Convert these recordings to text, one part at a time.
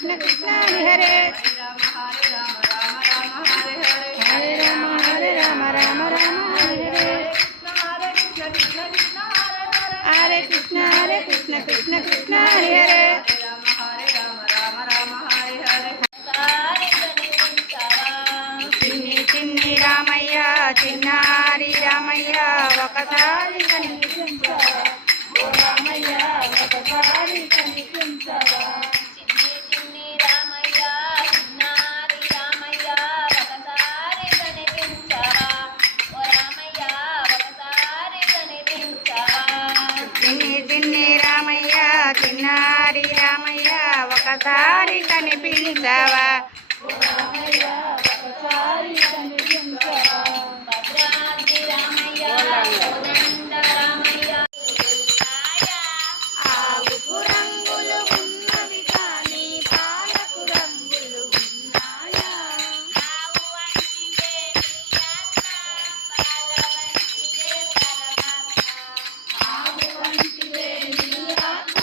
कृष्ण कृष्ण हरे हरे हरे राम राम राम हरे हरे हरे कृष्ण कृष्ण कृष्ण हरे हरे చిన్ని చిన్ని రామయ్య చిన్నారి రామయ్య ఒకసారి కనిపించవా ఓ రామయ్య ఒకసారి కనిపించవా చిన్ని చిన్ని రామయ్య చిన్నారి రామయ్య ఒకసారి కనిపించవా ఓ రామయ్య ఒకసారి కనిపించవా చిన్ని చిన్ని రామయ్య చిన్నారి రామయ్య ఒకసారి కనిపించవా ఓ రామయ్య ఒకసారి కనిపించవా భద్రాద్రి రామయ్య కోదండ రామయ్య ఆవుకు రంగులు ఉన్నవి కానీ పాలకు రంగులు ఉన్నాయా ఆవు వంటిదే నీ ఆత్మ పాల వంటిదే పరమాత్మ ఆవు వంటిదే నీ ఆత్మ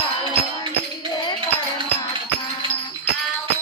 పాల వంటిదే పరమాత్మ ఆవు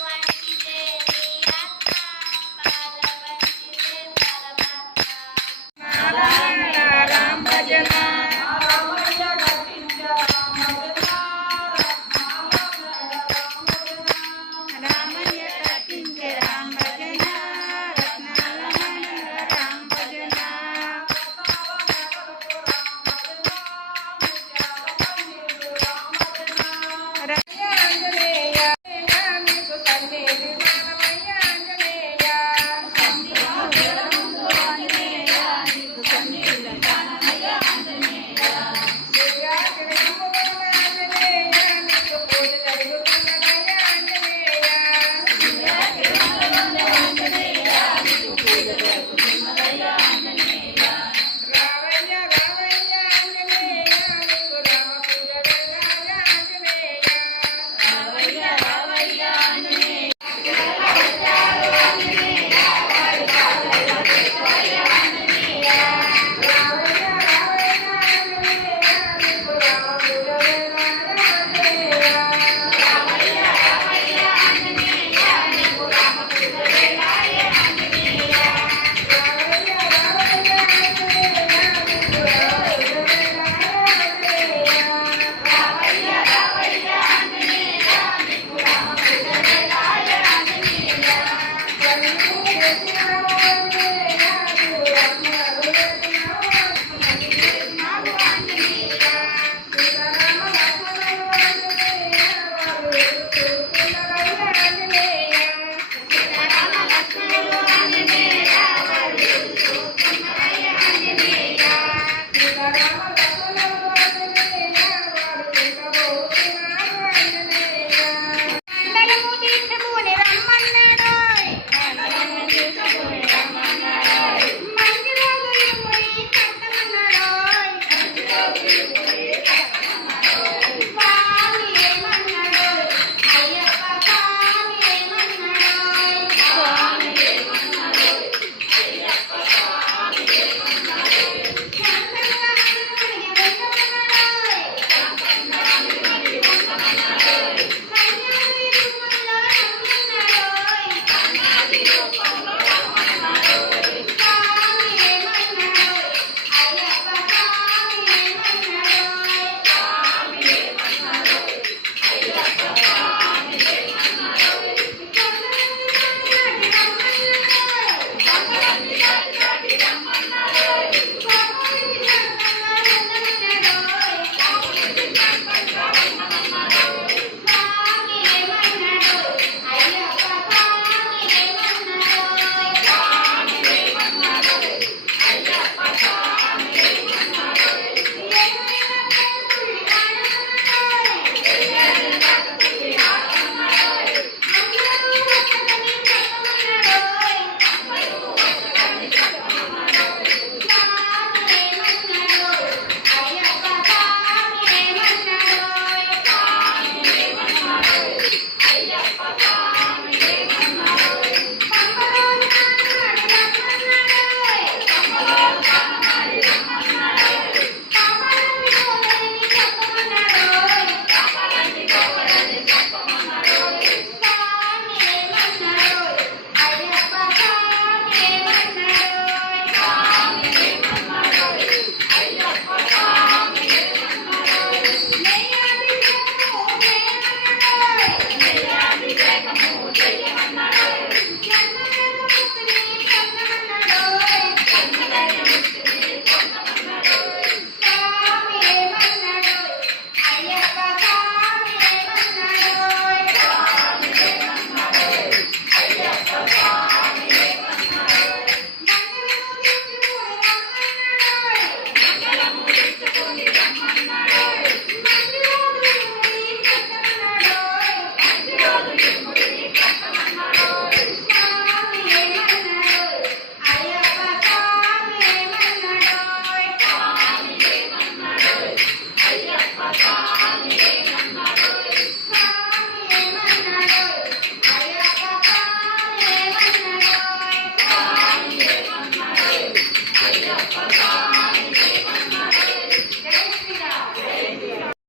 Papa,